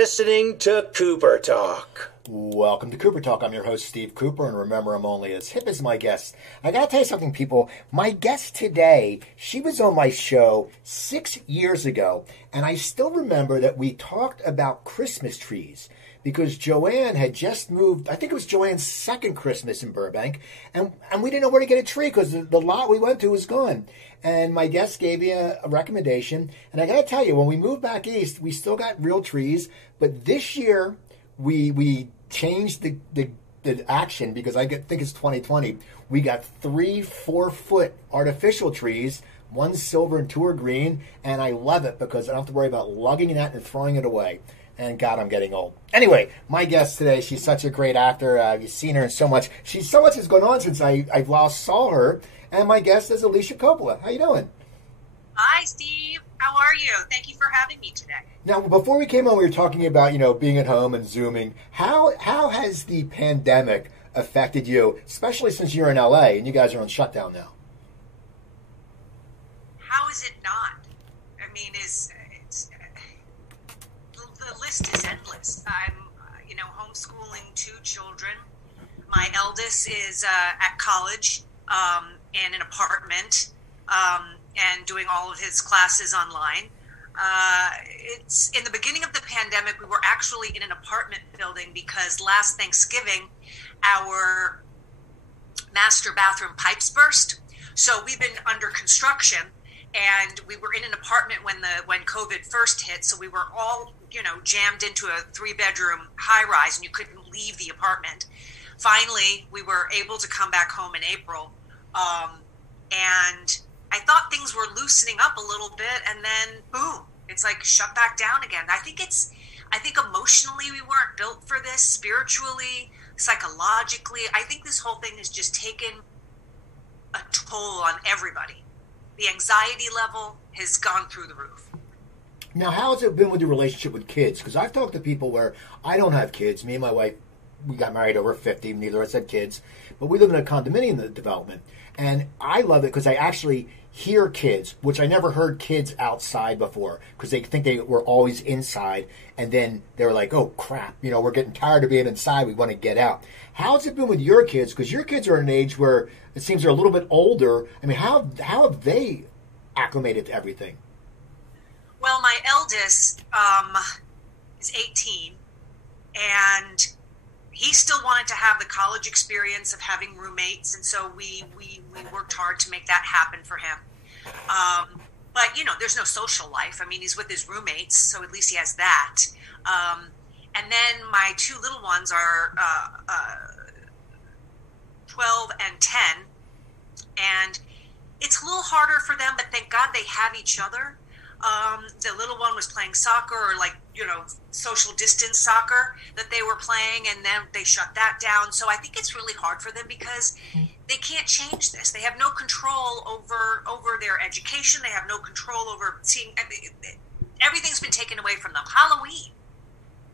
listening to Cooper Talk. Welcome to Cooper Talk. I'm your host, Steve Cooper, and remember, I'm only as hip as my guest. I gotta tell you something, people. My guest today, she was on my show 6 years ago, and I still remember that we talked about Christmas trees because Joanne had just moved. I think it was Joanne's second Christmas in Burbank, and we didn't know where to get a tree because the lot we went to was gone. And my guest gave me a recommendation, and I gotta tell you, when we moved back east, we still got real trees, but this year we changed the action because I think it's 2020. We got 3 4-foot artificial trees. One's silver and 2 are green, and I love it because I don't have to worry about lugging that and throwing it away. And God, I'm getting old. Anyway, my guest today, she's such a great actor. You've seen her in so much. So much has gone on since I last saw her. And my guest is Alicia Coppola. How you doing? Hi, Steve. How are you? Thank you for having me today. Now, before we came on, we were talking about, being at home and Zooming. How has the pandemic affected you, especially since you're in LA and you guys are on shutdown now? How is it not? I mean, the list is endless. I'm, homeschooling 2 children. My eldest is at college in an apartment and doing all of his classes online. It's in the beginning of the pandemic, we were actually in an apartment building because last Thanksgiving, our master bathroom pipes burst. So we've been under construction, and we were in an apartment when COVID first hit. So we were all, jammed into a 3-bedroom high rise, and you couldn't leave the apartment. Finally, we were able to come back home in April, and I thought things were loosening up a little bit, and then boom, it's like shut back down again. I think emotionally we weren't built for this, spiritually, psychologically. I think this whole thing has just taken a toll on everybody. The anxiety level has gone through the roof. Now, how has it been with your relationship with kids? Because I've talked to people where I don't have kids. Me and my wife, we got married over 50. Neither of us had kids. But we live in a condominium development. And I love it because I actually hear kids, which I never heard kids outside before because they think they were always inside. And then they were like, oh, crap, we're getting tired of being inside. We want to get out. How's it been with your kids? Because your kids are at an age where it seems they're a little bit older. I mean, how have they acclimated to everything? Well, my eldest is 18, and he still wanted to have the college experience of having roommates, and so we worked hard to make that happen for him. But, there's no social life. I mean, he's with his roommates, so at least he has that. And then my 2 little ones are 12 and 10, and it's a little harder for them, but thank God they have each other. The little one was playing soccer, or social distance soccer that they were playing, and then they shut that down. So I think it's really hard for them because they can't change this. They have no control over their education. They have no control over seeing. Everything's been taken away from them. Halloween.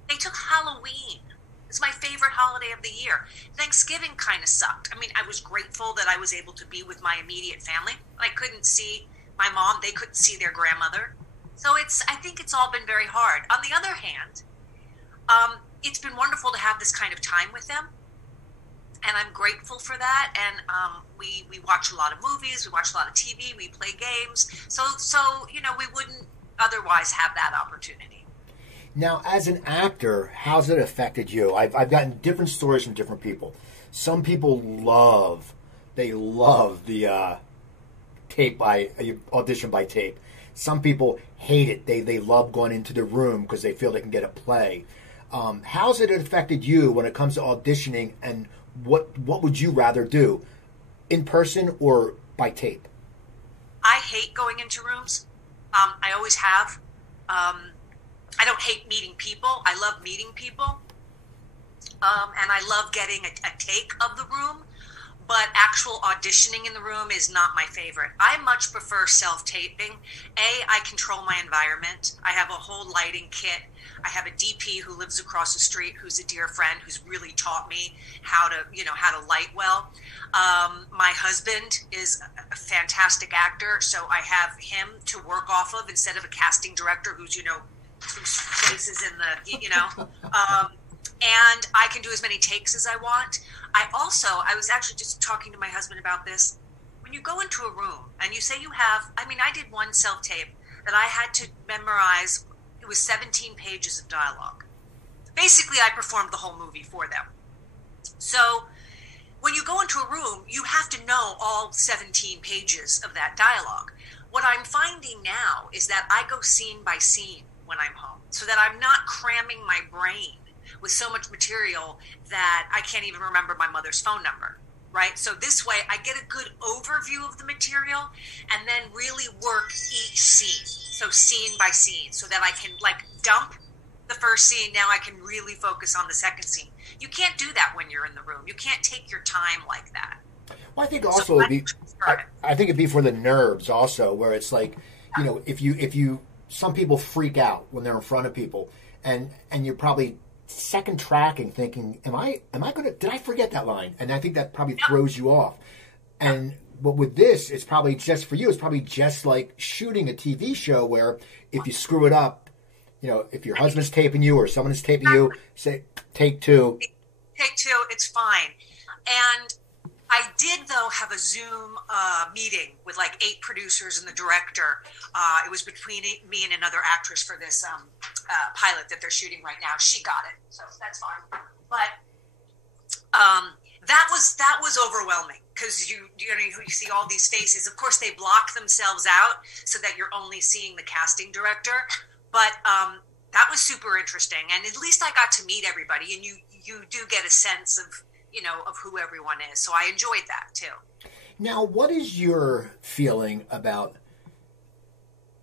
They took Halloween. It's my favorite holiday of the year. Thanksgiving kind of sucked. I mean, I was grateful that I was able to be with my immediate family. I couldn't see my mom. They couldn't see their grandmother. So I think it's all been very hard. On the other hand, it's been wonderful to have this kind of time with them. And I'm grateful for that. And we watch a lot of movies. We watch a lot of TV. We play games. So we wouldn't otherwise have that opportunity. Now, as an actor, how's it affected you? I've gotten different stories from different people. Some people love the audition by tape. Some people hate it. They love going into the room because they feel they can get a play. How's it affected you when it comes to auditioning, and what would you rather do, in person or by tape? I hate going into rooms. I always have. I don't hate meeting people. I love meeting people. And I love getting a take of the room. But actual auditioning in the room is not my favorite. I much prefer self-taping. I control my environment. I have a whole lighting kit. I have a DP who lives across the street, who's a dear friend, who's really taught me how to light well. My husband is a fantastic actor, so I have him to work off of instead of a casting director who's, faces in the, and I can do as many takes as I want. I was actually just talking to my husband about this. When you go into a room and you say you have, I did one self-tape that I had to memorize. It was 17 pages of dialogue. Basically, I performed the whole movie for them. So when you go into a room, you have to know all 17 pages of that dialogue. What I'm finding now is that I go scene by scene when I'm home, so that I'm not cramming my brain with so much material that I can't even remember my mother's phone number, right? So this way I get a good overview of the material and then really work each scene, so scene by scene, so that I can dump the first scene. Now I can really focus on the second scene. You can't do that when you're in the room. You can't take your time like that. Well, I think also I think it'd be for the nerves also, where it's like, if you some people freak out when they're in front of people, and you're probably second tracking, thinking, did I forget that line? And I think that probably throws you off. But with this, it's probably just for you. It's probably just like shooting a TV show where if you screw it up, if your husband's taping you or someone is taping you, say take two. Take two, it's fine. And I did, though, have a Zoom meeting with 8 producers and the director. It was between me and another actress for this pilot that they're shooting right now. She got it, so that's fine. But that was overwhelming, because you see all these faces. Of course, they block themselves out so that you're only seeing the casting director. But that was super interesting, and at least I got to meet everybody, and you do get a sense of who everyone is. So I enjoyed that too. Now, what is your feeling about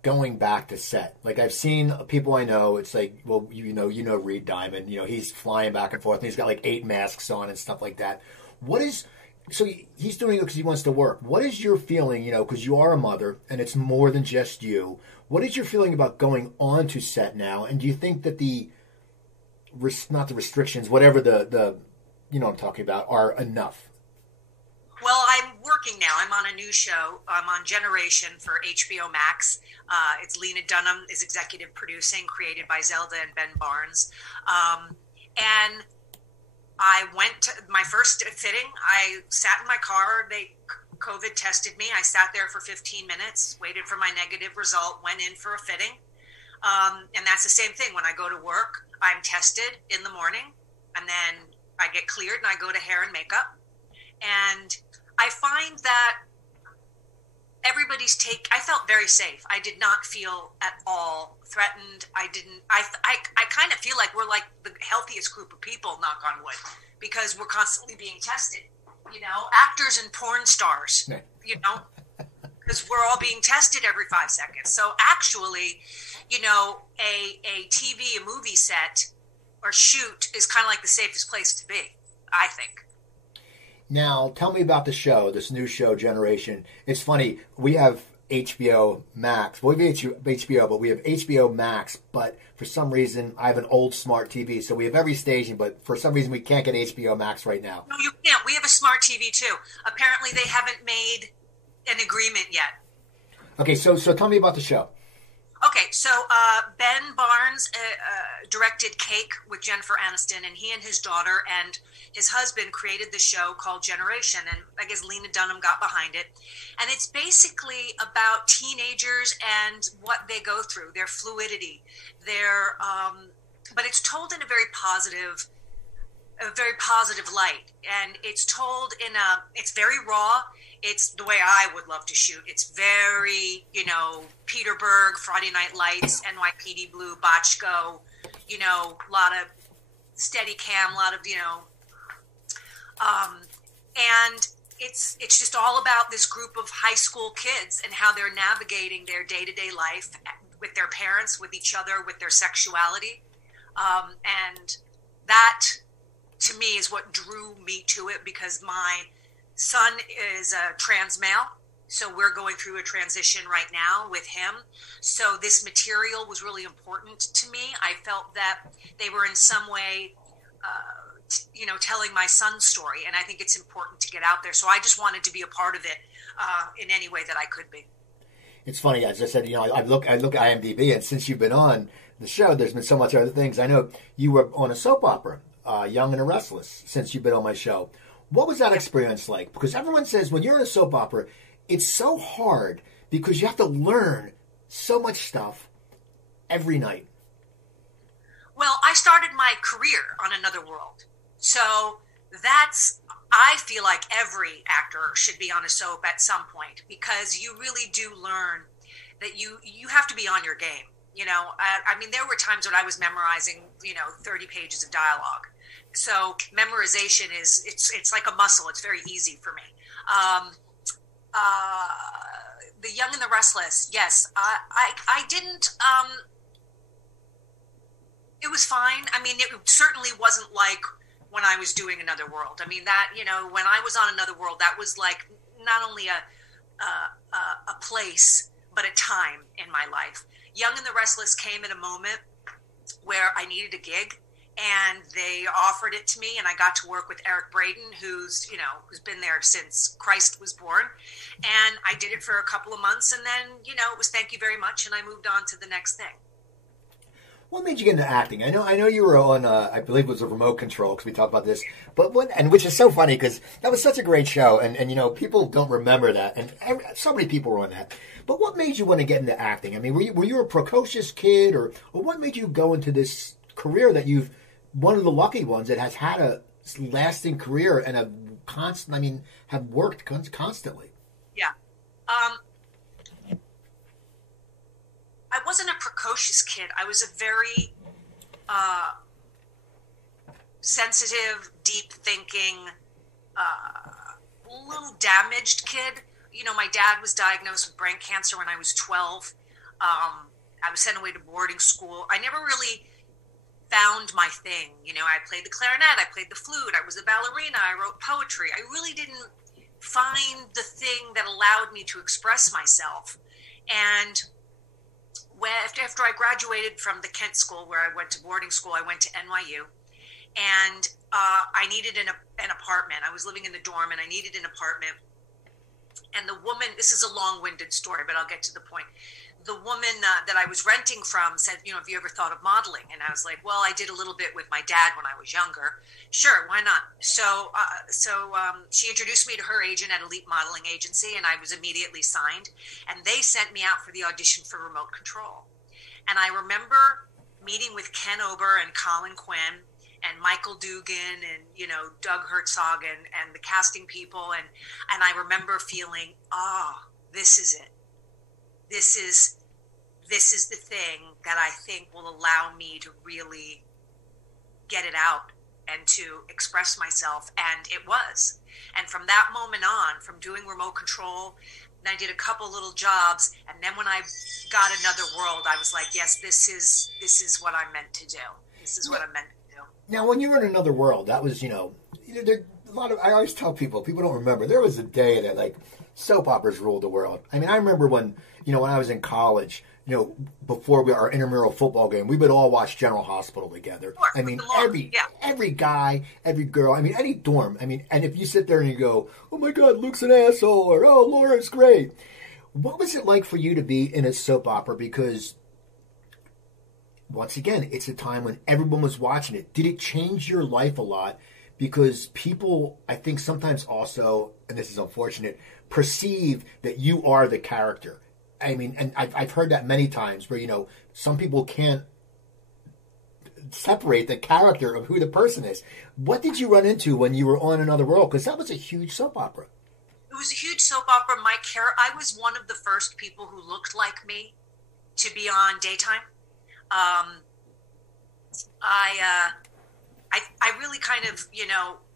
going back to set? I've seen people I know, it's like, well, Reed Diamond, he's flying back and forth and he's got 8 masks on and stuff like that. So he's doing it because he wants to work. What is your feeling, because you are a mother and it's more than just you. What is your feeling about going on to set now? And do you think that not the restrictions, whatever the what I'm talking about, are enough? Well, I'm working now. I'm on a new show. I'm on Generation for HBO Max. It's Lena Dunham is executive producing, created by Zelda and Ben Barnes. And I went to my first fitting. I sat in my car. They COVID tested me. I sat there for 15 minutes, waited for my negative result, went in for a fitting. And that's the same thing. When I go to work, I'm tested in the morning, and then I get cleared and I go to hair and makeup. And I find that I felt very safe. I did not feel at all threatened. I kind of feel like we're the healthiest group of people, knock on wood, because we're constantly being tested, actors and porn stars, because we're all being tested every 5 seconds. So actually, a TV, a movie set or shoot is kind of like the safest place to be, I think. Now, tell me about the show, this new show, Generation. It's funny, we have HBO Max. Well, we have HBO, but we have HBO Max. But for some reason, I have an old smart TV, so we have every station, but for some reason, we can't get HBO Max right now. No, you can't. We have a smart TV, too. Apparently, they haven't made an agreement yet. Okay, so tell me about the show. Okay, so Ben Barnes directed Cake with Jennifer Aniston, and he and his daughter and his husband created the show called Generation, and I guess Lena Dunham got behind it. And it's basically about teenagers and what they go through, their fluidity, but it's told in a very positive light, and it's told it's very raw. It's the way I would love to shoot. It's very, Peter Berg, Friday Night Lights, NYPD Blue, Botchko, a lot of steady cam, a lot of, and it's just all about this group of high school kids and how they're navigating their day-to-day life with their parents, with each other, with their sexuality. And that, to me, is what drew me to it, because my son is a trans male, so we're going through a transition right now with him. So this material was really important to me. I felt that they were in some way, telling my son's story, and I think it's important to get out there. So I just wanted to be a part of it in any way that I could be. It's funny, as I said, I look at IMDb, and since you've been on, the show, there's been so much other things. I know you were on a soap opera, Young and the Restless, since you've been on my show. What was that experience like? Because everyone says when you're in a soap opera, it's so hard because you have to learn so much stuff every night. Well, I started my career on Another World. So I feel like every actor should be on a soap at some point, because you really do learn that you have to be on your game. You know, I mean, there were times when I was memorizing, 30 pages of dialogue. So memorization it's like a muscle. It's very easy for me. The Young and the Restless, yes. I didn't, it was fine. I mean, it certainly wasn't like when I was doing Another World. I mean, that, when I was on Another World, that was like not only a place, but a time in my life. Young and the Restless came in a moment where I needed a gig, and they offered it to me, and I got to work with Eric Braeden, who's been there since Christ was born. And I did it for a couple of months, and then, it was thank you very much, and I moved on to the next thing. What made you get into acting? I know you were on, I believe it was a Remote Control, because we talked about this, which is so funny, because that was such a great show, and people don't remember that, and so many people were on that. But what made you want to get into acting? I mean, were you a precocious kid, or what made you go into this career that you've, one of the lucky ones that has had a lasting career and have worked constantly? Yeah. I wasn't a precocious kid. I was a very sensitive, deep-thinking, little damaged kid. My dad was diagnosed with brain cancer when I was 12. I was sent away to boarding school. I never really found my thing. I played the clarinet, I played the flute, I was a ballerina, I wrote poetry. I really didn't find the thing that allowed me to express myself. And after I graduated from the Kent School, where I went to boarding school, I went to NYU, and I needed an apartment. I was living in the dorm, and I needed an apartment. And the woman, this is a long-winded story, but I'll get to the point. The woman that I was renting from said, have you ever thought of modeling? And I was like, well, I did a little bit with my dad when I was younger. Sure, why not? So she introduced me to her agent at Elite Modeling Agency, and I was immediately signed. And they sent me out for the audition for Remote Control. And I remember meeting with Ken Ober and Colin Quinn and Michael Dugan and, Doug Herzog and the casting people. And I remember feeling, this is it. This is the thing that I think will allow me to really get it out and to express myself. And it was. And from that moment on, from doing Remote Control, and I did a couple little jobs. And then when I got Another World, I was like, yes, this is what I'm meant to do. This is what I'm meant to do. Now, when you were in Another World, that was, there, a lot of, I always tell people don't remember, there was a day that, like, soap operas ruled the world. I mean, I remember when I was in college, before our intramural football game, we would all watch General Hospital together. Sure, I mean, every guy, every girl, I mean, any dorm. I mean, and if you sit there and you go, oh my God, Luke's an asshole, or oh, Laura's great. What was it like for you to be in a soap opera? Because once again, it's a time when everyone was watching it. Did it change your life a lot? Because people, I think sometimes also, and this is unfortunate, perceive that you are the character. I mean, and I've heard that many times where, some people can't separate the character of who the person is. What did you run into when you were on Another World? Because that was a huge soap opera. It was a huge soap opera. I was one of the first people who looked like me to be on daytime. I really kind of,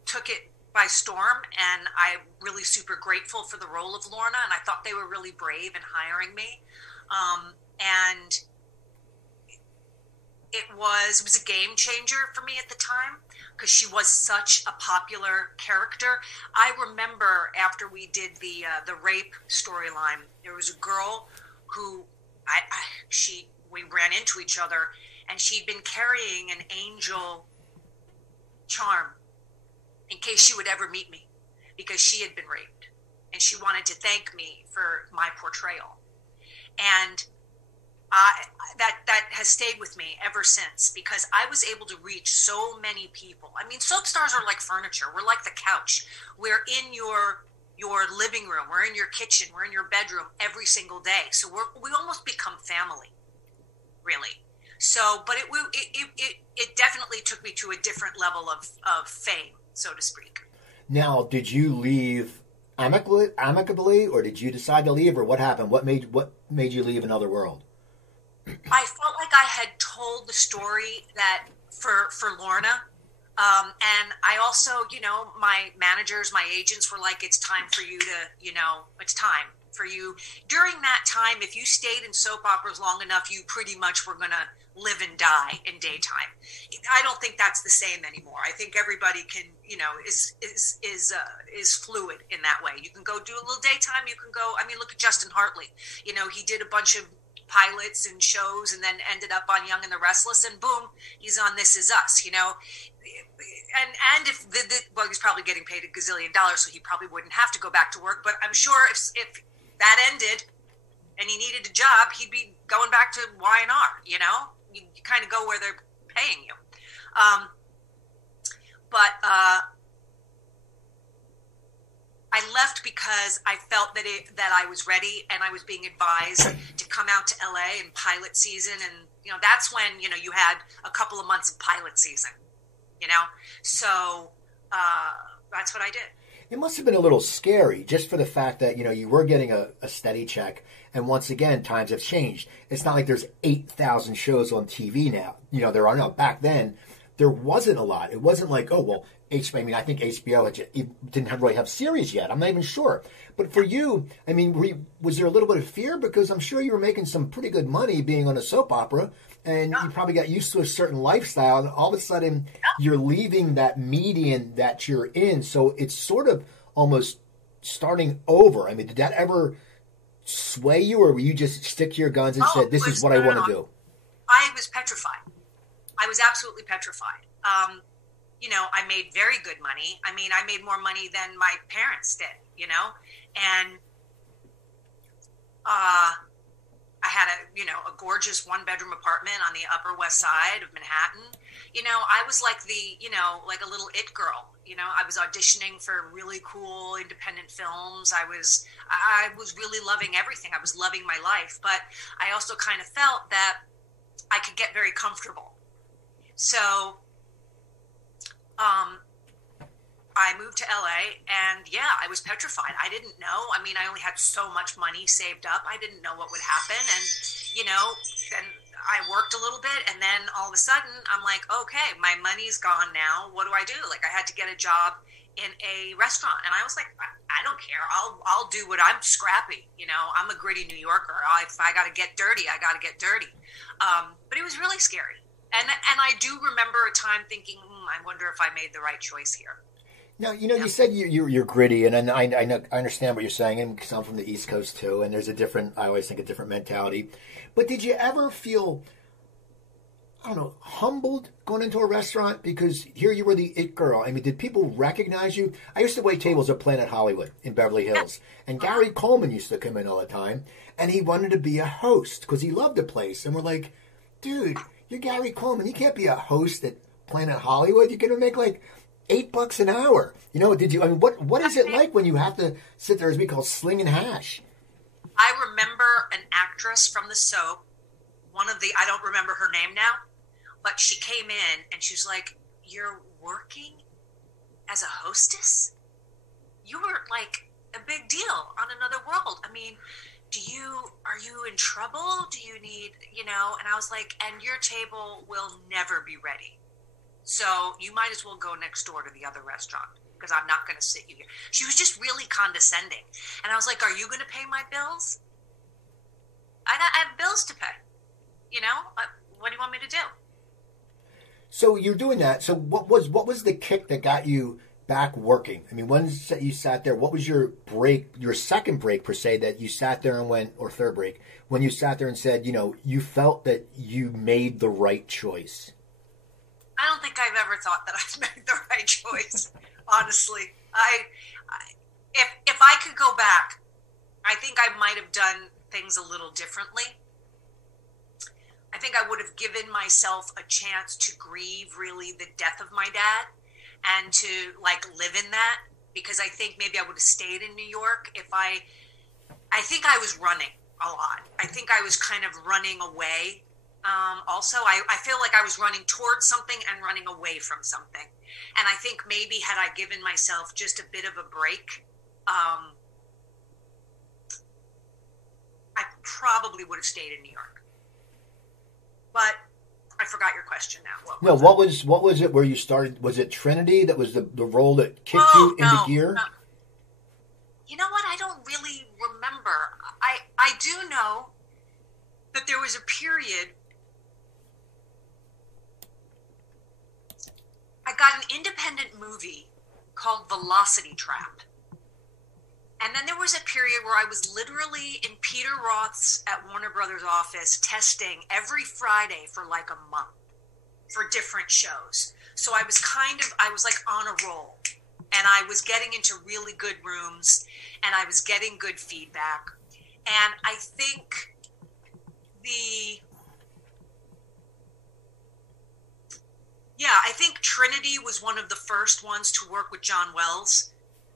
took it by storm, and I'm really super grateful for the role of Lorna, and I thought they were really brave in hiring me. And it was a game changer for me at the time, because she was such a popular character. I remember after we did the rape storyline, there was a girl who we ran into each other, and she'd been carrying an angel charm in case she would ever meet me, because she had been raped, and she wanted to thank me for my portrayal. And that has stayed with me ever since, because I was able to reach so many people. I mean, soap stars are like furniture. We're like the couch. We're in your living room. We're in your kitchen. We're in your bedroom every single day. So we almost become family, really. So, but it definitely took me to a different level of fame, so to speak. Now, did you leave amicably, or did you decide to leave, or what happened? What made you leave Another World? I felt like I had told the story that for Lorna, and I also, my managers, my agents were like, it's time for you to, it's time for you. During that time, if you stayed in soap operas long enough, you pretty much were going to live and die in daytime. I don't think that's the same anymore. I think everybody can, is fluid in that way. You can go do a little daytime. You can go. I mean, look at Justin Hartley. He did a bunch of pilots and shows, and then ended up on Young and the Restless, and boom, he's on This Is Us. And if well, he's probably getting paid $1 gazillion, so he probably wouldn't have to go back to work. But I'm sure if that ended and he needed a job, he'd be going back to Y&R. You kind of go where they're paying you. I left because I felt that I was ready, and I was being advised to come out to LA and pilot season. And, that's when, you had a couple of months of pilot season, so that's what I did. It must have been a little scary, just for the fact that, you were getting a steady check. And once again, times have changed. It's not like there's 8,000 shows on TV now. There are no. Back then, there wasn't a lot. It wasn't like, oh, well, I think HBO didn't really have series yet. I'm not even sure. But for you, was there a little bit of fear? Because I'm sure you were making some pretty good money being on a soap opera, and you probably got used to a certain lifestyle, and all of a sudden you're leaving that median that you're in. So it's sort of almost starting over. Did that ever sway you, or were you just stick to your guns and said, this is what I want to do? I was petrified. I was absolutely petrified. I made very good money. I made more money than my parents did, and I had a gorgeous 1-bedroom apartment on the Upper West Side of Manhattan. I was like like a little it girl. I was auditioning for really cool independent films. I was really loving everything. I was loving my life, but I also kind of felt that I could get very comfortable. So, I moved to LA, and I was petrified. I didn't know. I only had so much money saved up. I didn't know what would happen. And, then I worked a little bit, and then all of a sudden I'm like, okay, my money's gone now. What do I do? Like, I had to get a job in a restaurant, and I was like, I don't care. I'll do what I'm scrappy. I'm a gritty New Yorker. If I got to get dirty, I got to get dirty. But it was really scary. And I do remember a time thinking, I wonder if I made the right choice here. Now, you said you're gritty, and I understand what you're saying, and because I'm from the East Coast too, and there's I always think a different mentality. But did you ever feel, I don't know, humbled going into a restaurant? Because here you were the it girl. Did people recognize you? I used to wait tables at Planet Hollywood in Beverly Hills, and Gary Coleman used to come in all the time, and he wanted to be a host because he loved the place. And we're like, dude, you're Gary Coleman. You can't be a host at Planet Hollywood. You're going to make like $8 an hour. Did you? What is it like when you have to sit there, as we call, slinging hash? I remember an actress from the soap. I don't remember her name now, but she came in and she was like, "You're working as a hostess? You were like a big deal on Another World. Are you in trouble? Do you need, And I was like, and your table will never be ready. So you might as well go next door to the other restaurant, because I'm not going to sit you here." She was just really condescending. And I was like, are you going to pay my bills? I have bills to pay. What do you want me to do? So you're doing that. So what was the kick that got you back working? When you sat there, what was your break, your second break per se, that you sat there and went, or third break, when you sat there and said, you felt that you made the right choice? I don't think I've ever thought that I've made the right choice, honestly. If I could go back, I think I might have done things a little differently. I think I would have given myself a chance to grieve really the death of my dad and to like live in that, because I think maybe I would have stayed in New York if I think I was running a lot. I think I was kind of running away. Also, I feel like I was running towards something and running away from something. And I think maybe had I given myself just a bit of a break, I probably would have stayed in New York. But I forgot your question now. What was it where you started? Was it Trinity that was the role that kicked you into gear? No. You know what? I don't really remember. I do know that there was a period I got an independent movie called Velocity Trap. And then there was a period where I was literally in Peter Roth's at Warner Brothers office testing every Friday for like a month for different shows. So I was like on a roll, and I was getting into really good rooms, and I was getting good feedback. And I think I think Trinity was one of the first ones to work with John Wells.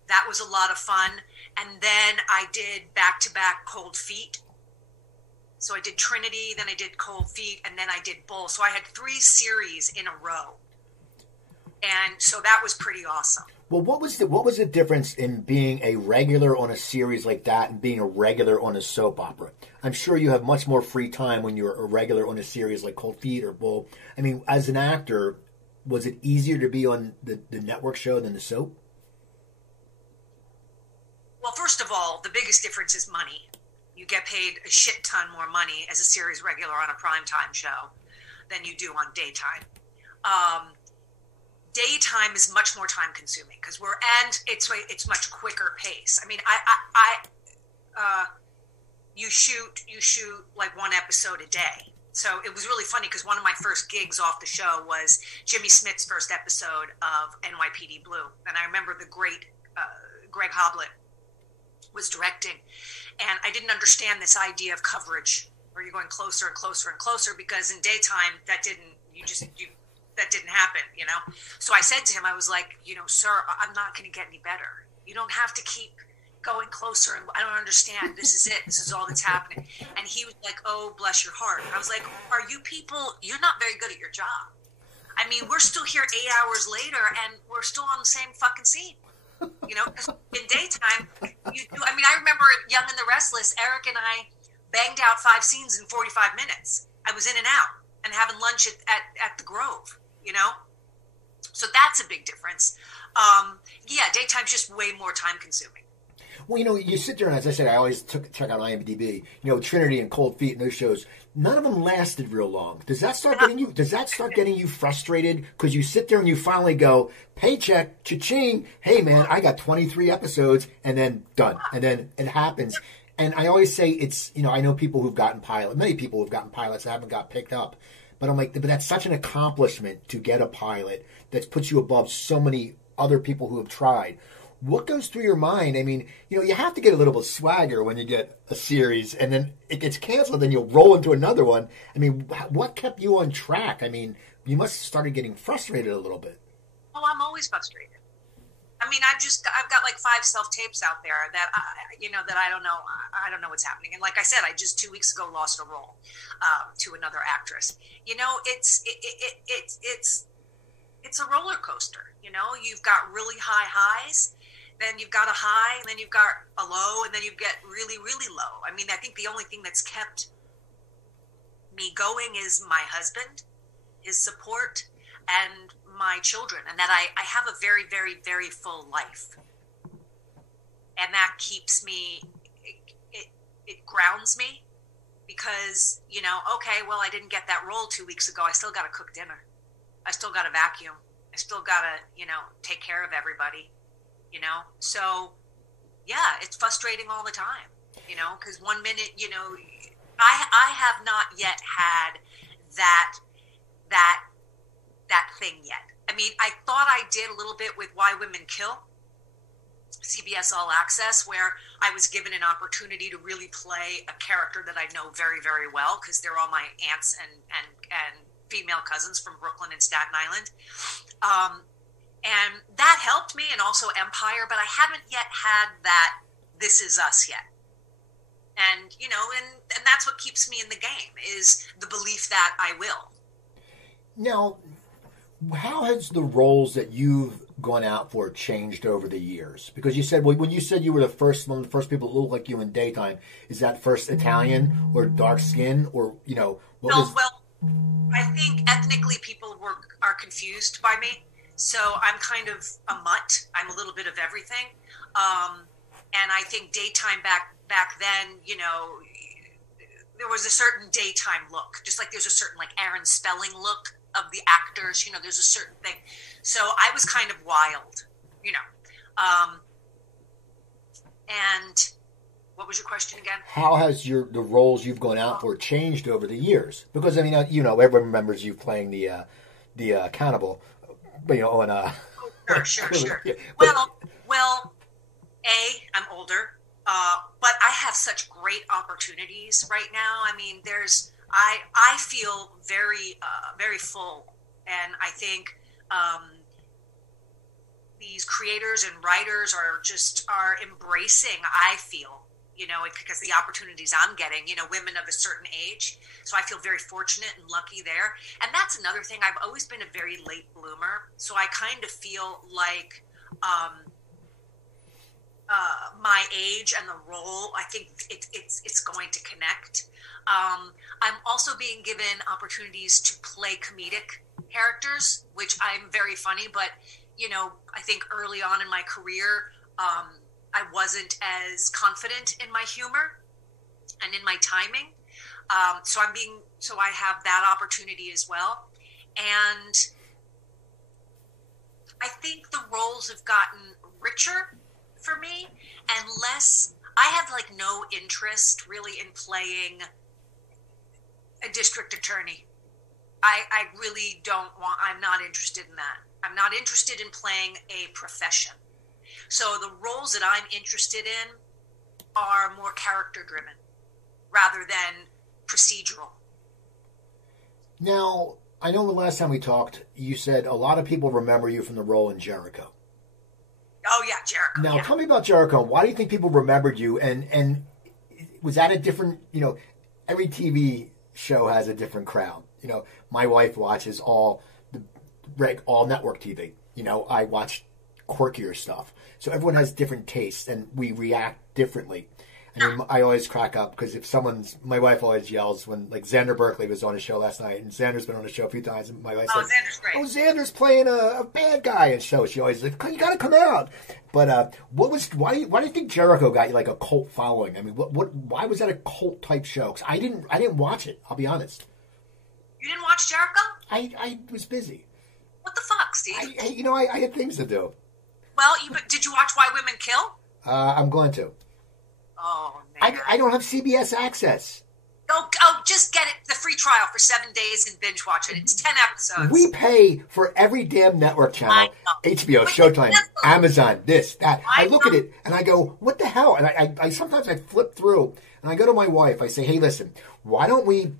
That was a lot of fun. And then I did back-to-back Cold Feet. So I did Trinity, then I did Cold Feet, and then I did Bull. So I had 3 series in a row. And so that was pretty awesome. Well, what was the difference in being a regular on a series like that and being a regular on a soap opera? I'm sure you have much more free time when you're a regular on a series like Cold Feet or Bull. I mean, as an actor, was it easier to be on the network show than the soap? Well, first of all, the biggest difference is money. You get paid a shit ton more money as a series regular on a primetime show than you do on daytime. Daytime is much more time consuming because it's much quicker pace. I mean, you shoot like 1 episode a day. So it was really funny because one of my first gigs off the show was Jimmy Smith's first episode of NYPD Blue. And I remember the great Greg Hoblit was directing. And I didn't understand this idea of coverage where you're going closer and closer and closer, because in daytime that didn't happen, you know? So I said to him, I was like, sir, I'm not going to get any better. You don't have to keep going closer. And I don't understand. This is it. This is all that's happening. And he was like, oh, bless your heart. And I was like, are you people, you're not very good at your job. I mean, we're still here 8 hours later and we're still on the same fucking scene. Because in daytime, I remember Young and the Restless, Eric and I banged out 5 scenes in 45 minutes. I was in and out and having lunch at the Grove, So that's a big difference. Daytime's just way more time consuming. Well, you sit there, and as I said, I always check out IMDb. Trinity and Cold Feet and those shows. None of them lasted real long. Does that start getting you frustrated? Because you sit there and you finally go, paycheck, cha-ching. Hey, man, I got 23 episodes, and then done, and then it happens. And I always say it's, I know people who've gotten many people who've gotten pilots that haven't got picked up. But I'm like, but that's such an accomplishment to get a pilot that puts you above so many other people who have tried. What goes through your mind? I mean, you have to get a little bit of swagger when you get a series and then it gets canceled, then you'll roll into another one. I mean, what kept you on track? I mean, you must have started getting frustrated a little bit. Oh, I'm always frustrated. I mean, I've got like 5 self-tapes out there that I don't know what's happening. And like I said, I just 2 weeks ago lost a role to another actress. It's a roller coaster. You've got really high highs, then you've got a high, and then you've got a low, and then you get really, really low. I mean, I think the only thing that's kept me going is my husband, his support, and my children, and that I have a very, very, very full life. And that keeps me, it grounds me, because, okay, well, I didn't get that role 2 weeks ago. I still got to cook dinner. I still got to vacuum. I still got to, take care of everybody, So, yeah, it's frustrating all the time, because 1 minute, I have not yet had that thing yet. I mean, I thought I did a little bit with Why Women Kill, CBS All Access, where I was given an opportunity to really play a character that I know very, very well, because they're all my aunts and female cousins from Brooklyn and Staten Island. And that helped me, and also Empire, but I haven't yet had that This Is Us yet. And, you know, and that's what keeps me in the game, is the belief that I will. Now, how has the roles that you've gone out for changed over the years? Because you said, well, when you said you were one of the first people that looked like you in daytime, is that first Italian or dark skin, or, you know, Well, I think ethnically people are confused by me. So I'm kind of a mutt. I'm a little bit of everything. And I think daytime back then, you know, there was a certain daytime look, just like there's a certain like Aaron Spelling look of the actors, you know, there's a certain thing. So I was kind of wild, you know. And what was your question again? How has the roles you've gone out for changed over the years? Because, I mean, you know, everyone remembers you playing the cannibal, you know, on Sure. Yeah. Well, I'm older, but I have such great opportunities right now. I mean, I feel very, very full, and I think these creators and writers are embracing, I feel, you know, because the opportunities I'm getting, you know, women of a certain age. So I feel very fortunate and lucky there. And that's another thing. I've always been a very late bloomer. So I kind of feel like my age and the role, I think it's going to connect. I'm also being given opportunities to play comedic characters, which I'm very funny, but, you know, I think early on in my career, I wasn't as confident in my humor and in my timing. So I have that opportunity as well. And I think the roles have gotten richer for me, and I have like no interest really in playing a district attorney. I really I'm not interested in that. I'm not interested in playing a profession. So the roles that I'm interested in are more character driven rather than procedural. Now, I know the last time we talked, you said a lot of people remember you from the role in Jericho. Oh, yeah, Jericho. Now, yeah. Tell me about Jericho. Why do you think people remembered you? And was that a different, you know, every TV show has a different crowd. You know, my wife watches all network TV. You know, I watch quirkier stuff. So everyone has different tastes, and we react differently. And I always crack up because my wife always yells when, like, Xander Berkeley was on a show last night, and Xander's been on a show a few times, and my wife said, Xander's great. Oh, Xander's playing a bad guy in show. She always like, you got to come out. But why do you think Jericho got you like a cult following? I mean, why was that a cult type show? Because I didn't watch it. I'll be honest. You didn't watch Jericho? I was busy. What the fuck, Steve? I had things to do. Well, did you watch Why Women Kill? I'm going to. Oh, man. I don't have CBS access. Oh, just get it, the free trial for 7 days and binge watch it. It's 10 episodes. We pay for every damn network channel. HBO, Showtime, Amazon, this, that. I look at it and I go, what the hell? And I sometimes I flip through and I go to my wife. I say, hey, listen, why don't we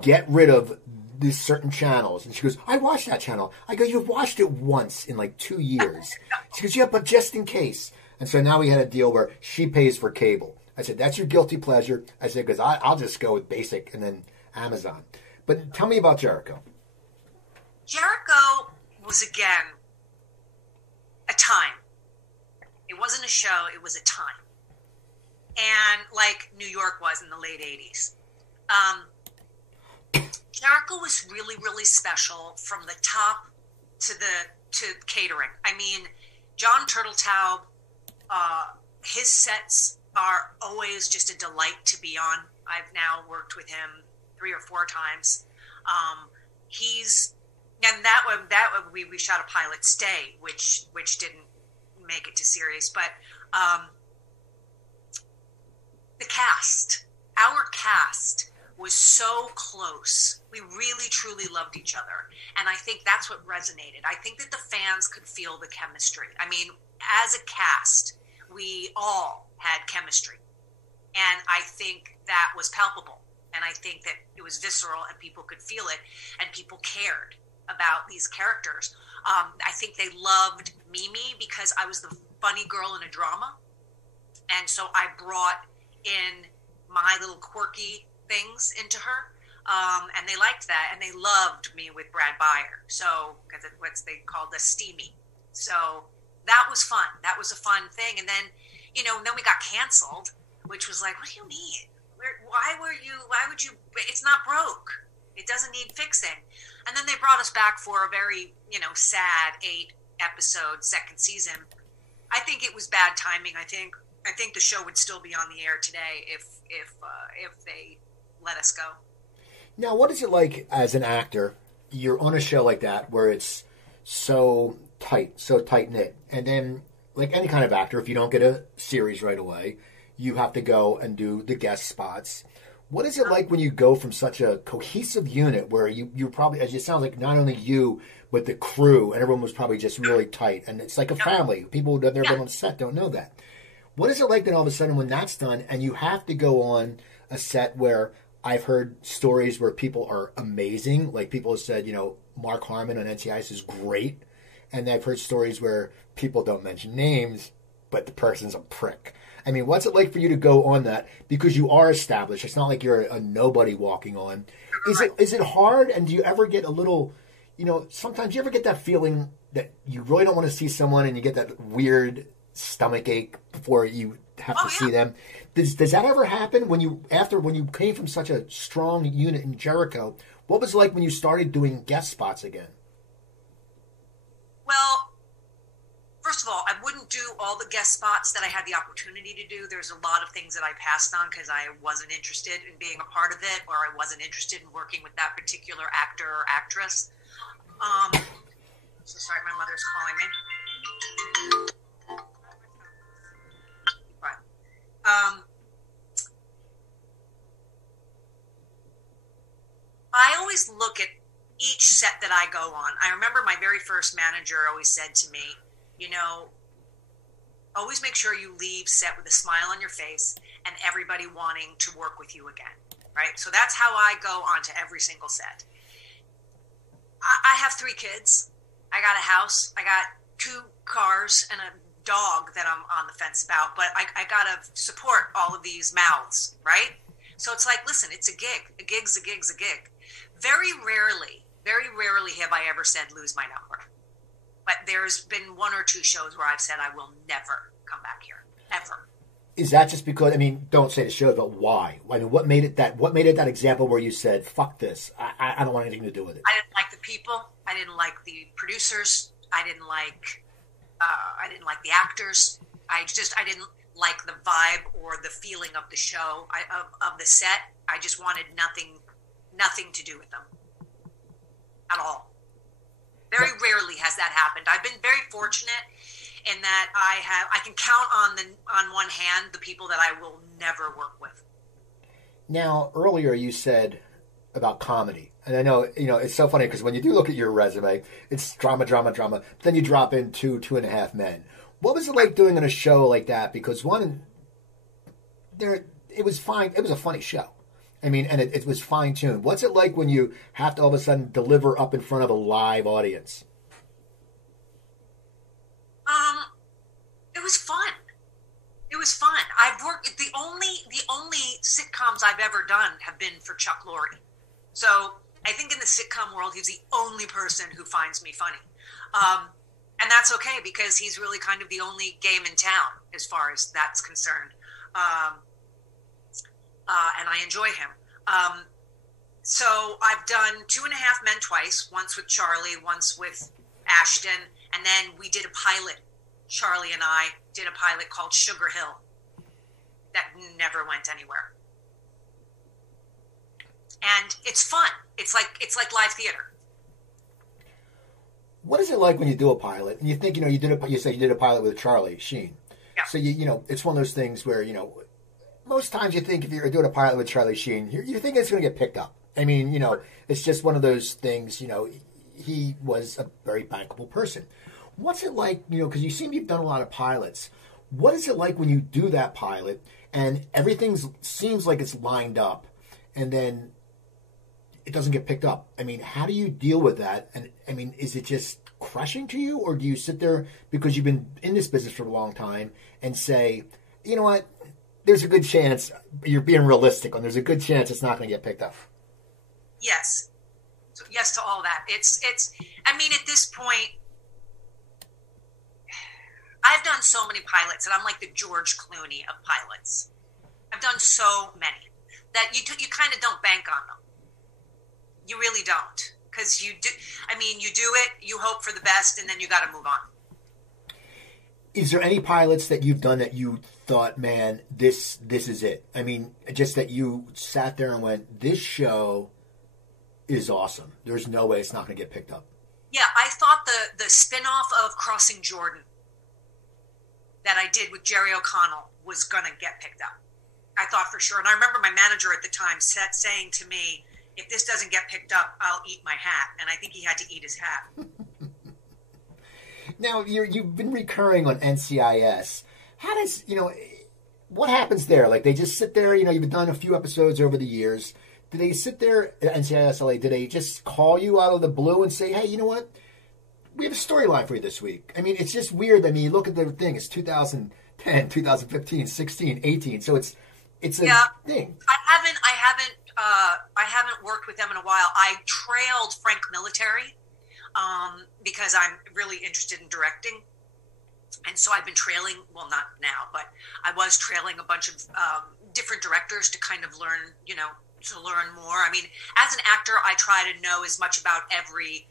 get rid of these certain channels? And she goes, I watched that channel. I go, you've watched it once in like 2 years. She goes, yeah, but just in case. And so now we had a deal where she pays for cable. I said, that's your guilty pleasure. I said, because I'll just go with basic and then Amazon. But tell me about Jericho. Jericho was, again, a time. It wasn't a show. It was a time. And like New York was in the late 80s. Jericho was really, really special from the top to catering. I mean, John Turtletaub, his sets are always just a delight to be on. I've now worked with him 3 or 4 times. We shot a pilot stay, which didn't make it to series, but our cast was so close. We really, truly loved each other. And I think that's what resonated. I think that the fans could feel the chemistry. I mean, as a cast, we all had chemistry. And I think that was palpable. And I think that it was visceral and people could feel it and people cared about these characters. I think they loved Mimi because I was the funny girl in a drama. And so I brought in my little quirky things into her. And they liked that. And they loved me with Brad Beyer. So, because it's what they called the steamy. So that was fun. That was a fun thing. And then, then we got canceled, which was like, what do you mean? Why would you, it's not broke. It doesn't need fixing. And then they brought us back for a very, sad 8-episode second season. I think it was bad timing. I think the show would still be on the air today if they let us go. Now, what is it like as an actor? You're on a show like that where it's so tight-knit. And then, like any kind of actor, if you don't get a series right away, you have to go and do the guest spots. What is it like when you go from such a cohesive unit where you're probably, as it sounds like, not only you, but the crew, and everyone was probably just really tight, and it's like a family. People who have never been on set don't know that. What is it like then all of a sudden when that's done, and you have to go on a set where I've heard stories where people are amazing, like people have said, Mark Harmon on NCIS is great, and I've heard stories where people don't mention names, but the person's a prick. I mean, what's it like for you to go on that? Because you are established. It's not like you're a nobody walking on. Is it hard? And do you ever get a little, sometimes you ever get that feeling that you really don't want to see someone and you get that weird stomach ache before you have to see them? Does that ever happen when you came from such a strong unit in Jericho? What was it like when you started doing guest spots again? Well, first of all, I wouldn't do all the guest spots that I had the opportunity to do. There's a lot of things that I passed on because I wasn't interested in being a part of it, or I wasn't interested in working with that particular actor or actress. So sorry, my mother's calling me. I always look at each set that I go on. I remember my very first manager always said to me, always make sure you leave set with a smile on your face and everybody wanting to work with you again, right? So that's how I go onto every single set. I have 3 kids. I got a house. I got 2 cars and a dog that I'm on the fence about, but I got to support all of these mouths, right? So it's like, listen, it's a gig. A gig's a gig's a gig. Very rarely have I ever said lose my number. But there's been 1 or 2 shows where I've said I will never come back here, ever. Is that just because? I mean, don't say the show, but why? I mean, what made it that example where you said, "Fuck this, I don't want anything to do with it"? I didn't like the people. I didn't like the producers. I didn't like the actors. I didn't like the vibe or the feeling of the show, of the set. I just wanted nothing to do with them at all. Very rarely has that happened. I've been very fortunate in that I can count on one hand the people that I will never work with. Now, earlier you said about comedy, and I know it's so funny because when you do look at your resume, it's drama, but then you drop in 2.5 Men. What was it like doing on a show like that? Because it was fine. It was a funny show. I mean, and it was fine-tuned. What's it like when you have to all of a sudden deliver up in front of a live audience? It was fun. It was fun. I've worked, the only sitcoms I've ever done have been for Chuck Laurie. So I think in the sitcom world, he's the only person who finds me funny. And that's okay because he's really kind of the only game in town as far as that's concerned. And I enjoy him. So I've done 2.5 Men twice, once with Charlie, once with Ashton, and then we did a pilot. Charlie and I did a pilot called Sugar Hill that never went anywhere. And it's fun. It's like live theater. What is it like when you do a pilot and you think, you say you did a pilot with Charlie Sheen. Yeah. So it's one of those things where, most times you think if you're doing a pilot with Charlie Sheen, you think it's going to get picked up. I mean, it's just one of those things, he was a very bankable person. What's it like, because you seem you've done a lot of pilots. What is it like when you do that pilot and everything seems like it's lined up and then it doesn't get picked up? I mean, how do you deal with that? And I mean, is it just crushing to you, or do you sit there because you've been in this business for a long time and say, you know what, there's a good chance, you're being realistic, and there's a good chance it's not going to get picked up? Yes. So yes to all that. It's, I mean, at this point, I've done so many pilots, and I'm like the George Clooney of pilots. I've done so many that you kind of don't bank on them. You really don't. Because you do, I mean, you do it, you hope for the best, and then you got to move on. Is there any pilots that you've done that you thought, man, this is it? I mean, just that you sat there and went, this show is awesome. There's no way it's not going to get picked up. Yeah, I thought the spinoff of Crossing Jordan that I did with Jerry O'Connell was going to get picked up. I thought for sure. And I remember my manager at the time saying to me, if this doesn't get picked up, I'll eat my hat. And I think he had to eat his hat. Now, you've been recurring on NCIS. How does, what happens there? Like, they just sit there, you've done a few episodes over the years. Do they sit there at NCIS LA, do they just call you out of the blue and say, hey, you know what? We have a storyline for you this week. I mean, it's just weird. I mean, you look at the thing, it's 2010, 2015, 16, 18. So it's a thing. I haven't worked with them in a while. I trailed Frank Military because I'm really interested in directing. And so I've been trailing, well, not now, but I was trailing a bunch of different directors to kind of learn, to learn more. I mean, as an actor, I try to know as much about every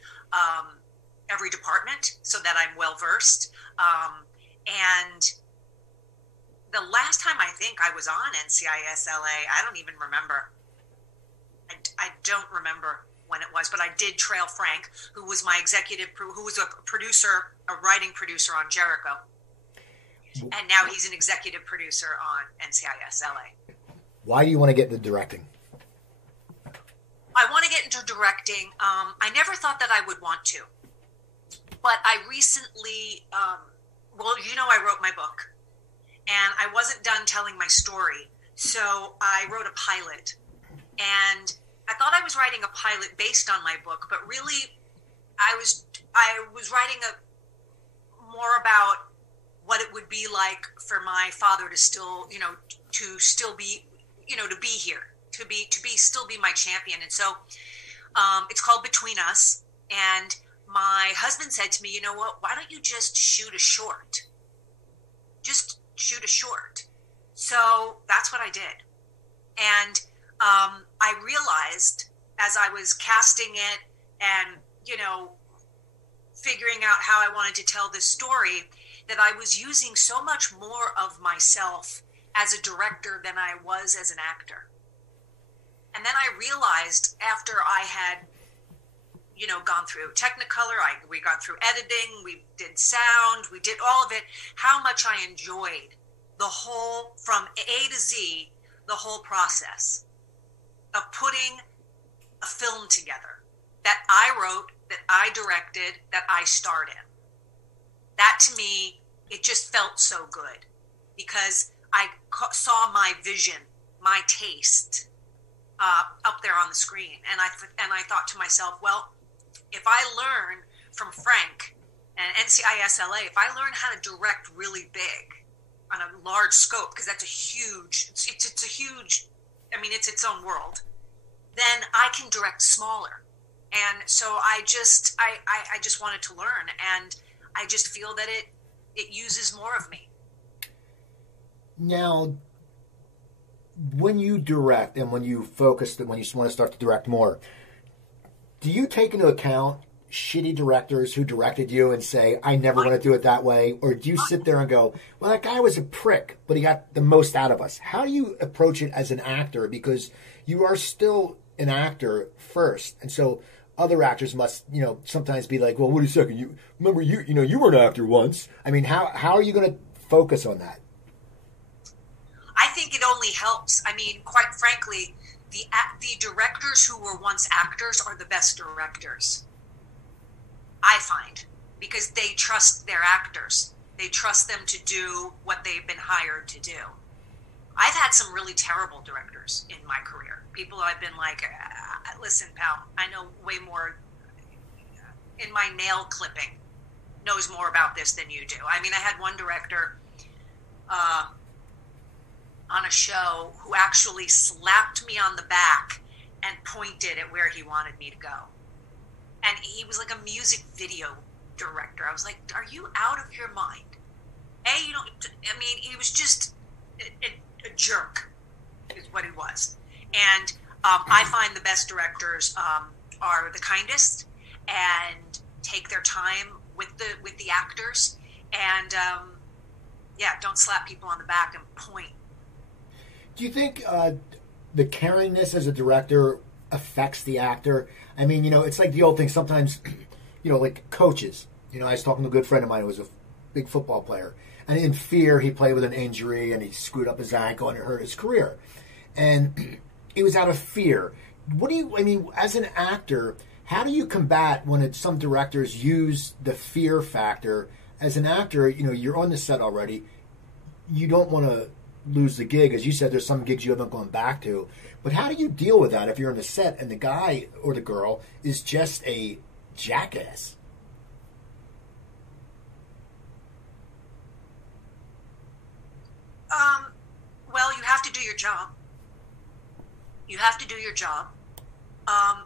department so that I'm well-versed. And the last time I think I was on NCIS LA, I don't even remember. I don't remember when it was, but I did trail Frank, who was my who was a producer, a writing producer on Jericho. And now he's an executive producer on NCIS LA. Why do you want to get into directing? I want to get into directing. I never thought that I would want to. But I recently, I wrote my book. And I wasn't done telling my story. So I wrote a pilot. And I thought I was writing a pilot based on my book, but really I was writing more about what it would be like for my father to still, to still be, to be here, still be my champion. And so it's called Between Us. And my husband said to me, you know what, why don't you just shoot a short? Just shoot a short. So that's what I did. And I realized as I was casting it and, figuring out how I wanted to tell this story, that I was using so much more of myself as a director than I was as an actor. And then I realized after I had, gone through Technicolor, we got through editing, we did sound, we did all of it, how much I enjoyed the whole, from A to Z, the whole process of putting a film together that I wrote, that I directed, that I starred in. That to me, it just felt so good because I saw my vision, my taste up there on the screen. And I thought to myself, well, if I learn from Frank and NCIS LA, if I learn how to direct really big on a large scope, because that's it's a huge, it's its own world, then I can direct smaller. And so I just wanted to learn, and I just feel that it uses more of me. Now, when you direct and when you focus, when you want to start to direct more, do you take into account shitty directors who directed you and say, I never want to do it that way? Or do you sit there and go, well, that guy was a prick, but he got the most out of us? How do you approach it as an actor? Because you are still an actor first. And so other actors must, sometimes be like, well, wait a second. You remember, you were an actor once. I mean, how are you going to focus on that? I think it only helps. Quite frankly, the directors who were once actors are the best directors, I find, because they trust their actors. They trust them to do what they've been hired to do. I've had some really terrible directors in my career. People I've been like, listen, pal, I know way more in my nail clipping, knows more about this than you do. I mean, I had one director on a show who actually slapped me on the back and pointed at where he wanted me to go. And he was like a music video director. I was like, are you out of your mind? He was just a jerk is what he was. And I find the best directors are the kindest and take their time with the actors and don't slap people on the back and point. Do you think the caringness as a director affects the actor? I mean, it's like the old thing sometimes, like coaches. I was talking to a good friend of mine who was a big football player. And in fear, he played with an injury and he screwed up his ankle and it hurt his career. And he was out of fear. As an actor, how do you combat when some directors use the fear factor? As an actor, you're on the set already. You don't want to lose the gig. As you said, there's some gigs you haven't gone back to. But how do you deal with that if you're on the set and the guy or the girl is just a jackass? Well, you have to do your job. You have to do your job. I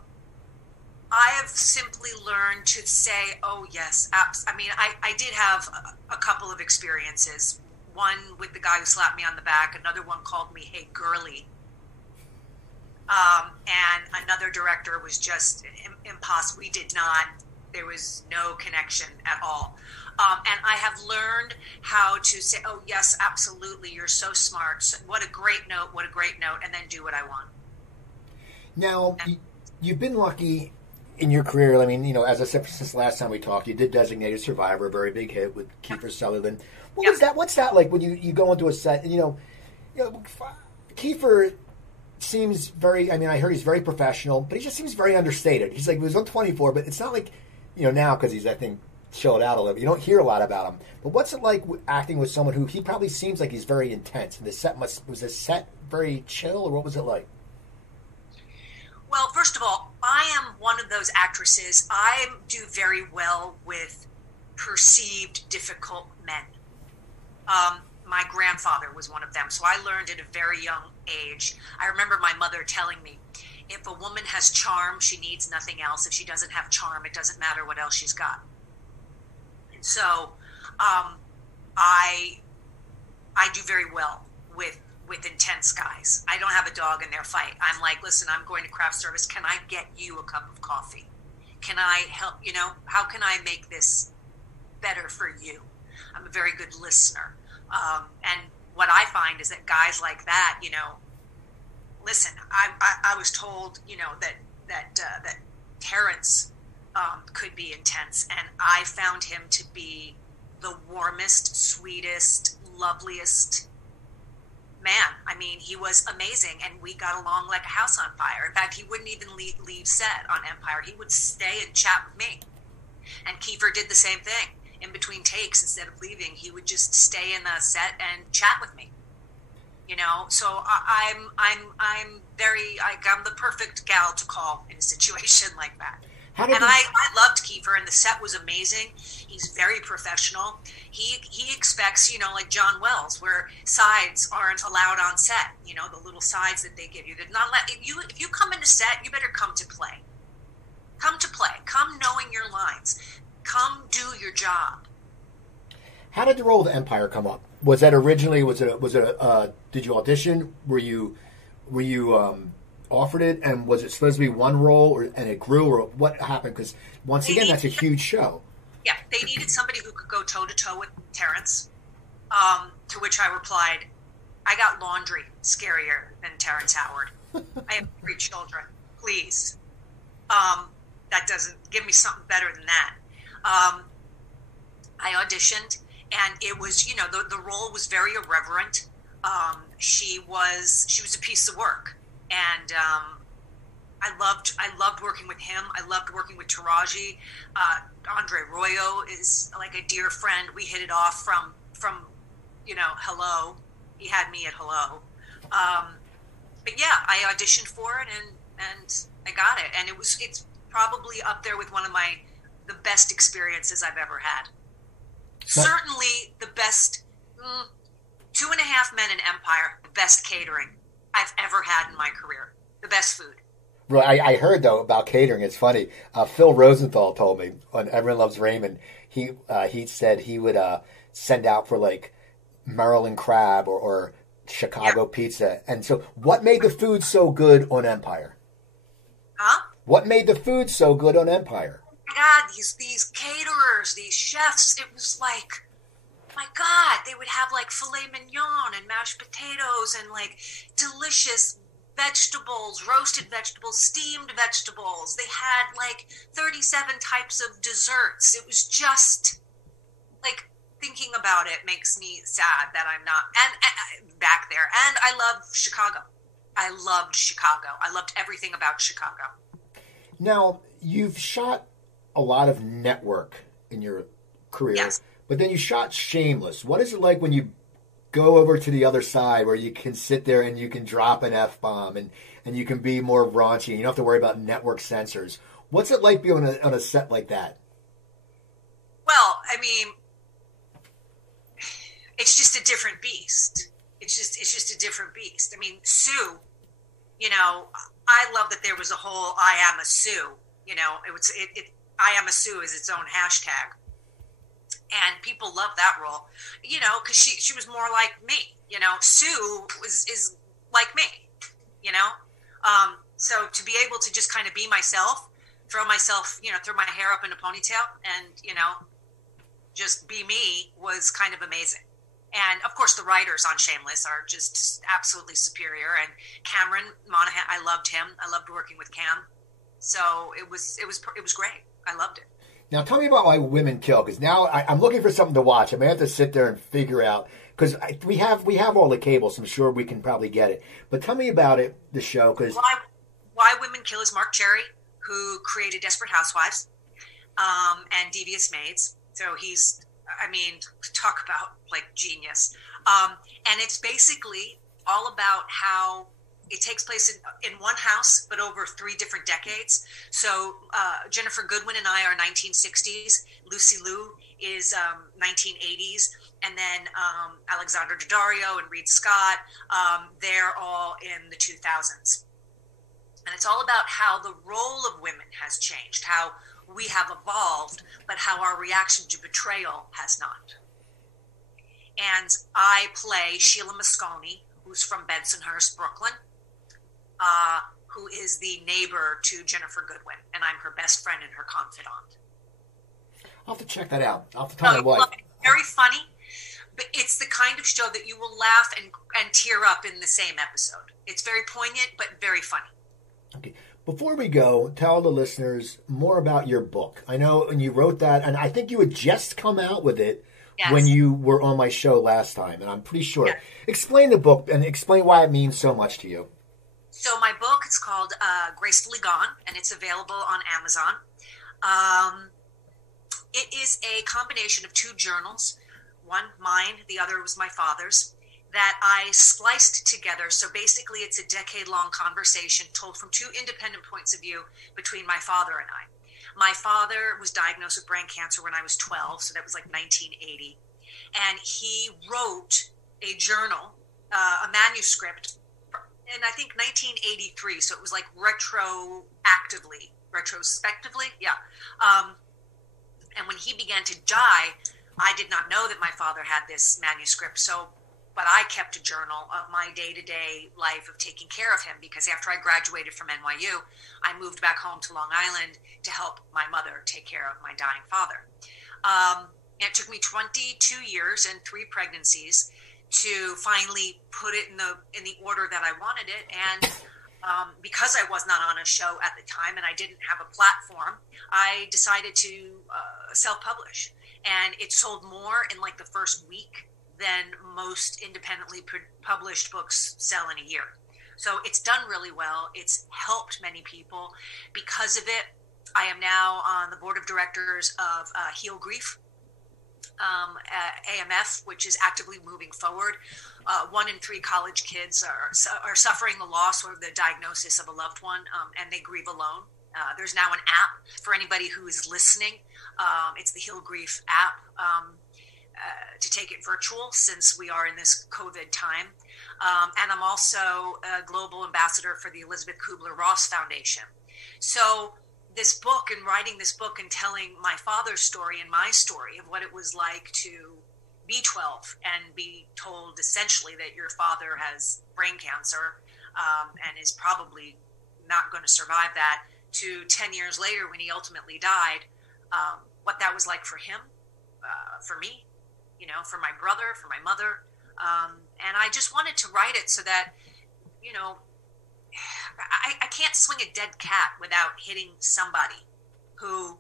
have simply learned to say, oh, yes. I did have a couple of experiences. One with the guy who slapped me on the back. Another one called me, hey, girly. And another director was just impossible. There was no connection at all. And I have learned how to say, oh, yes, absolutely, you're so smart. So, what a great note, and then do what I want. Now, you've been lucky in your career. I mean, as I said, since the last time we talked, you did Designated Survivor, a very big hit with Kiefer Sutherland. Was that? What's that like when you go into a set? And, Kiefer seems very, I heard he's very professional, but he just seems very understated. He's like, he was on 24, but it's not like, now because he's, I think, chilled out a little bit. You don't hear a lot about him. But what's it like acting with someone who he probably seems like he's very intense? And was the set very chill, or what was it like? Well, first of all, I am one of those actresses. I do very well with perceived difficult men. My grandfather was one of them, so I learned at a very young age. I remember my mother telling me, if a woman has charm, she needs nothing else. If she doesn't have charm, it doesn't matter what else she's got. And so I do very well with intense guys. I don't have a dog in their fight. I'm like, listen, I'm going to craft service. Can I get you a cup of coffee? Can I help, how can I make this better for you? I'm a very good listener. And what I find is that guys like that, listen, I was told, that Terrence could be intense, and I found him to be the warmest, sweetest, loveliest man. He was amazing, and we got along like a house on fire. In fact, he wouldn't even leave set on Empire. He would stay and chat with me. And Kiefer did the same thing. In between takes, instead of leaving, he would just stay in the set and chat with me. So I'm the perfect gal to call in a situation like that. I loved Kiefer, and the set was amazing. He's very professional. He expects, like John Wells, where sides aren't allowed on set. The little sides that they give you. They're not if you come into set, you better come to play. Come to play. Come knowing your lines. Come do your job. How did the role of Empire come up? Was that originally? Did you audition? Were you offered it? And was it supposed to be one role, and it grew, or what happened? Because once again, that's a huge show. Yeah, they needed somebody who could go toe to toe with Terrence. To which I replied, "I got laundry scarier than Terrence Howard. I have 3 children. Please, that doesn't give me something better than that." I auditioned, and it was, the role was very irreverent. She was a piece of work, and I loved working with him. I loved working with Taraji. Andre Royo is like a dear friend. We hit it off from Hello. He had me at Hello. But yeah, I auditioned for it and I got it. And it's probably up there with one of the best experiences I've ever had. Certainly the best 2.5 Men in Empire, the best catering I've ever had in my career. The best food. Right, I heard though about catering. It's funny. Phil Rosenthal told me on Everyone Loves Raymond. He said he would send out for like Maryland crab or Chicago pizza. And so, what made the food so good on Empire? Huh? What made the food so good on Empire? Oh my God, these caterers, these chefs. It was like, my God, they would have like filet mignon and mashed potatoes and like delicious vegetables, roasted vegetables, steamed vegetables. They had like 37 types of desserts. It was just like, thinking about it makes me sad that I'm not and back there. And I love Chicago. I loved Chicago. I loved everything about Chicago. Now, you've shot a lot of network in your career, yes. But then you shot Shameless. What is it like when you go over to the other side where you can sit there and you can drop an F-bomb and you can be more raunchy and you don't have to worry about network censors? What's it like being on a set like that? Well, I mean, it's just a different beast. It's just a different beast. I mean, Sue, I love that there was a whole I am a Sue. I am a Sue is its own hashtag. And people love that role, because she was more like me. Sue is like me, So to be able to just kind of be myself, throw my hair up in a ponytail and, just be me was kind of amazing. And of course, the writers on Shameless are just absolutely superior. And Cameron Monaghan, I loved him. I loved working with Cam. So it was great. I loved it. Now, tell me about Why Women Kill, because now I'm looking for something to watch. I may have to sit there and figure out, because we have all the cable, so I'm sure we can probably get it. But tell me about it, the show, because Why Women Kill is Mark Cherry, who created Desperate Housewives and Devious Maids. So talk about like genius. And it's basically all about how it takes place in one house, but over 3 different decades. So Jennifer Goodwin and I are 1960s. Lucy Liu is 1980s. And then Alexandra Daddario and Reed Scott, they're all in the 2000s. And it's all about how the role of women has changed, how we have evolved, but how our reaction to betrayal has not. And I play Sheila Moscone, who's from Bensonhurst, Brooklyn, who is the neighbor to Jennifer Goodwin, and I'm her best friend and her confidant. I'll have to check that out. I'll have to tell my wife. Very funny, but it's the kind of show that you will laugh and tear up in the same episode. It's very poignant, but very funny. Okay. Before we go, tell the listeners more about your book. I know when you wrote that, and I think you had just come out with it when you were on my show last time, and I'm pretty sure. Yeah. Explain the book and explain why it means so much to you. So my book, it's called Gracefully Gone, and it's available on Amazon. It is a combination of 2 journals, one mine, the other was my father's, that I spliced together. So basically it's a decade-long conversation told from 2 independent points of view between my father and I. My father was diagnosed with brain cancer when I was 12, so that was like 1980. And he wrote a journal, a manuscript, in I think 1983, so it was like retrospectively, yeah. And when he began to die, I did not know that my father had this manuscript, but I kept a journal of my day-to-day life of taking care of him, because after I graduated from NYU, I moved back home to Long Island to help my mother take care of my dying father. And it took me 22 years and 3 pregnancies to finally put it in the order that I wanted it. And because I was not on a show at the time and I didn't have a platform, I decided to self-publish. And it sold more in like the first week than most independently published books sell in a year. So it's done really well. It's helped many people. Because of it, I am now on the board of directors of Heal Grief, AMF, which is actively moving forward. 1 in 3 college kids are suffering the loss or the diagnosis of a loved one, and they grieve alone. There's now an app for anybody who is listening. It's the Heal Grief app to take it virtual since we are in this COVID time. And I'm also a global ambassador for the Elizabeth Kubler-Ross Foundation. So this book and writing this book and telling my father's story and my story of what it was like to be 12 and be told essentially that your father has brain cancer and is probably not going to survive that, to 10 years later when he ultimately died, what that was like for him, for me, you know, for my brother, for my mother. And I just wanted to write it so that, you know, I can't swing a dead cat without hitting somebody who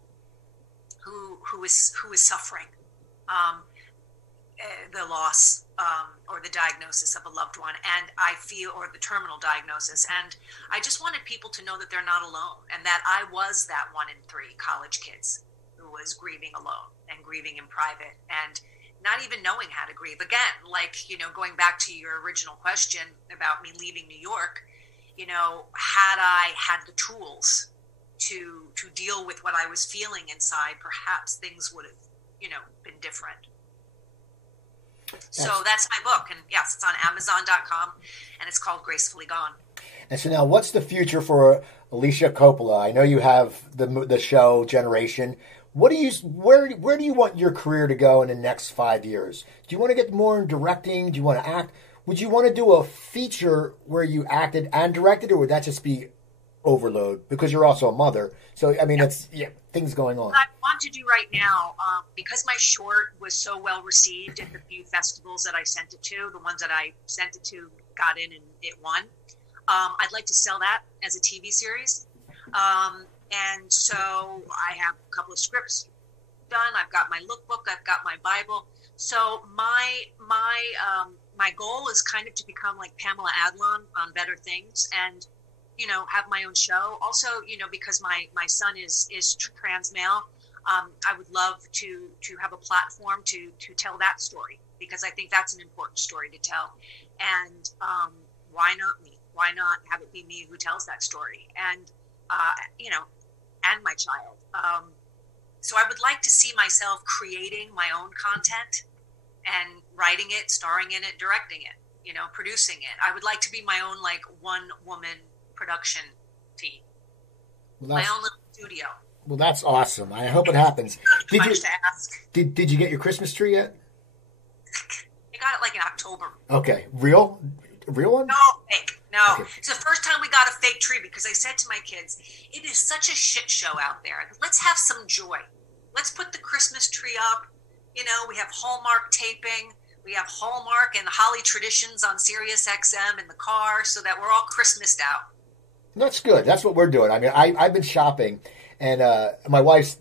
is suffering the loss or the diagnosis of a loved one, and I feel, or the terminal diagnosis. And I just wanted people to know that they're not alone, and that I was that 1 in 3 college kids who was grieving alone and grieving in private and not even knowing how to grieve. Again, like, you know, going back to your original question about me leaving New York, you know, had I had the tools to deal with what I was feeling inside, perhaps things would have, you know, been different. So that's my book. And yes, it's on Amazon.com, and it's called Gracefully Gone. And so now what's the future for Alicia Coppola? I know you have the show Generation. Where do you want your career to go in the next 5 years? Do you want to get more in directing? Do you want to act? Would you want to do a feature where you acted and directed, or would that just be overload? Because you're also a mother. So, I mean, it's things going on. What I want to do right now, because my short was so well received at the few festivals that I sent it to, the ones that I sent it to got in and it won. I'd like to sell that as a TV series. And so I have a couple of scripts done. I've got my lookbook. I've got my Bible. So my goal is kind of to become like Pamela Adlon on Better Things and, you know, have my own show. Also, you know, because my son is trans male, I would love to have a platform to tell that story, because I think that's an important story to tell. And why not me? Why not have it be me who tells that story? And, you know, and my child. So I would like to see myself creating my own content and writing it, starring in it, directing it, you know, producing it. I would like to be my own, like, one-woman production team. Well, my own little studio. Well, that's awesome. I hope it happens. Did you ask? Did you get your Christmas tree yet? I got it like in October. Okay. Real one? No, fake. No. Okay. It's the first time we got a fake tree, because I said to my kids, it is such a shit show out there. Let's have some joy. Let's put the Christmas tree up. You know, we have Hallmark taping. We have Hallmark and Holly Traditions on Sirius XM in the car, so that we're all Christmased out. That's good. That's what we're doing. I mean, I've been shopping, and my wife's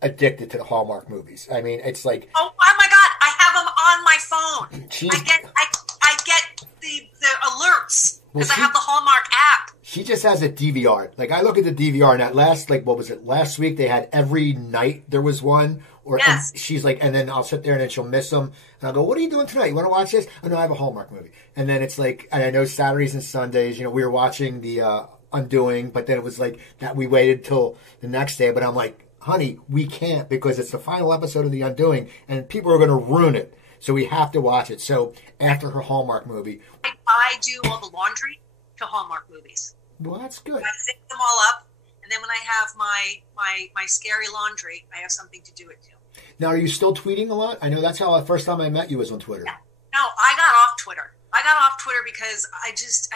addicted to the Hallmark movies. I mean, it's like... Oh my God, I have them on my phone. I get the alerts because I have the Hallmark app. She just has a DVR. Like, I look at the DVR, and at last, like, what was it? Last week, they had every night there was one. Or yes. She's like, and then I'll sit there, and then she'll miss them. And I'll go, what are you doing tonight? You want to watch this? Oh, no, I have a Hallmark movie. And then it's like, and I know Saturdays and Sundays, you know, we were watching the Undoing, but then it was like that we waited till the next day. But I'm like, honey, we can't, because it's the final episode of The Undoing, and people are going to ruin it. So we have to watch it. So after her Hallmark movie. I do all the laundry to Hallmark movies. Well, that's good. I zip them all up, and then when I have my scary laundry, I have something to do it to. Now, are you still tweeting a lot? I know that's how the first time I met you was on Twitter. Yeah. No, I got off Twitter. I got off Twitter because I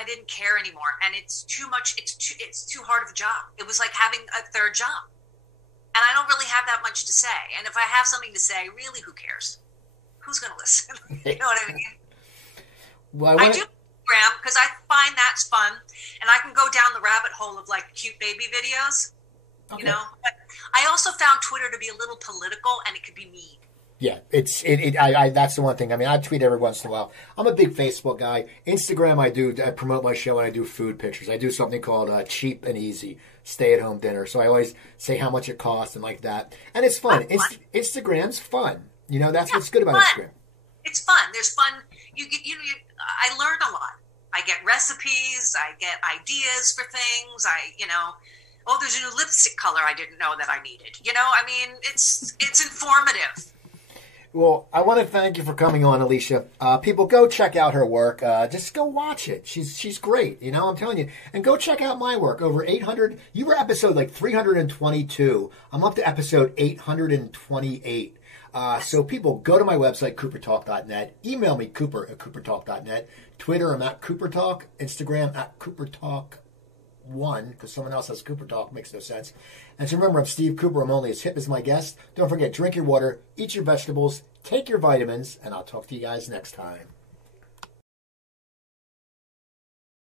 didn't care anymore, and it's too much. It's too hard of a job. It was like having a third job, and I don't really have that much to say. And if I have something to say, really, who cares? Who's going to listen? You know what I mean? Well, I do Instagram because I find that's fun, and I can go down the rabbit hole of like cute baby videos. Okay. You know, but I also found Twitter to be a little political, and it could be mean. Yeah, that's the one thing. I mean, I tweet every once in a while. I'm a big Facebook guy. Instagram, I promote my show and I do food pictures. I do something called Cheap and Easy Stay-at-Home Dinner. So I always say how much it costs and like that. And it's fun. Instagram's fun. You know, that's what's good about Instagram. It's fun. There's fun. I learn a lot. I get recipes. I get ideas for things. There's a new lipstick color I didn't know that I needed. I mean, it's informative. Well, I want to thank you for coming on, Alicia. People, go check out her work. Just go watch it. She's great. I'm telling you. And go check out my work. Over 800. You were episode like 322. I'm up to episode 828. So people, go to my website, coopertalk.net. Email me, cooper@coopertalk.net. Twitter, I'm at coopertalk. Instagram, at coopertalk1, because someone else has Cooper Talk. Makes no sense. And so remember, I'm Steve Cooper. I'm only as hip as my guest. Don't forget, drink your water, eat your vegetables, take your vitamins, and I'll talk to you guys next time.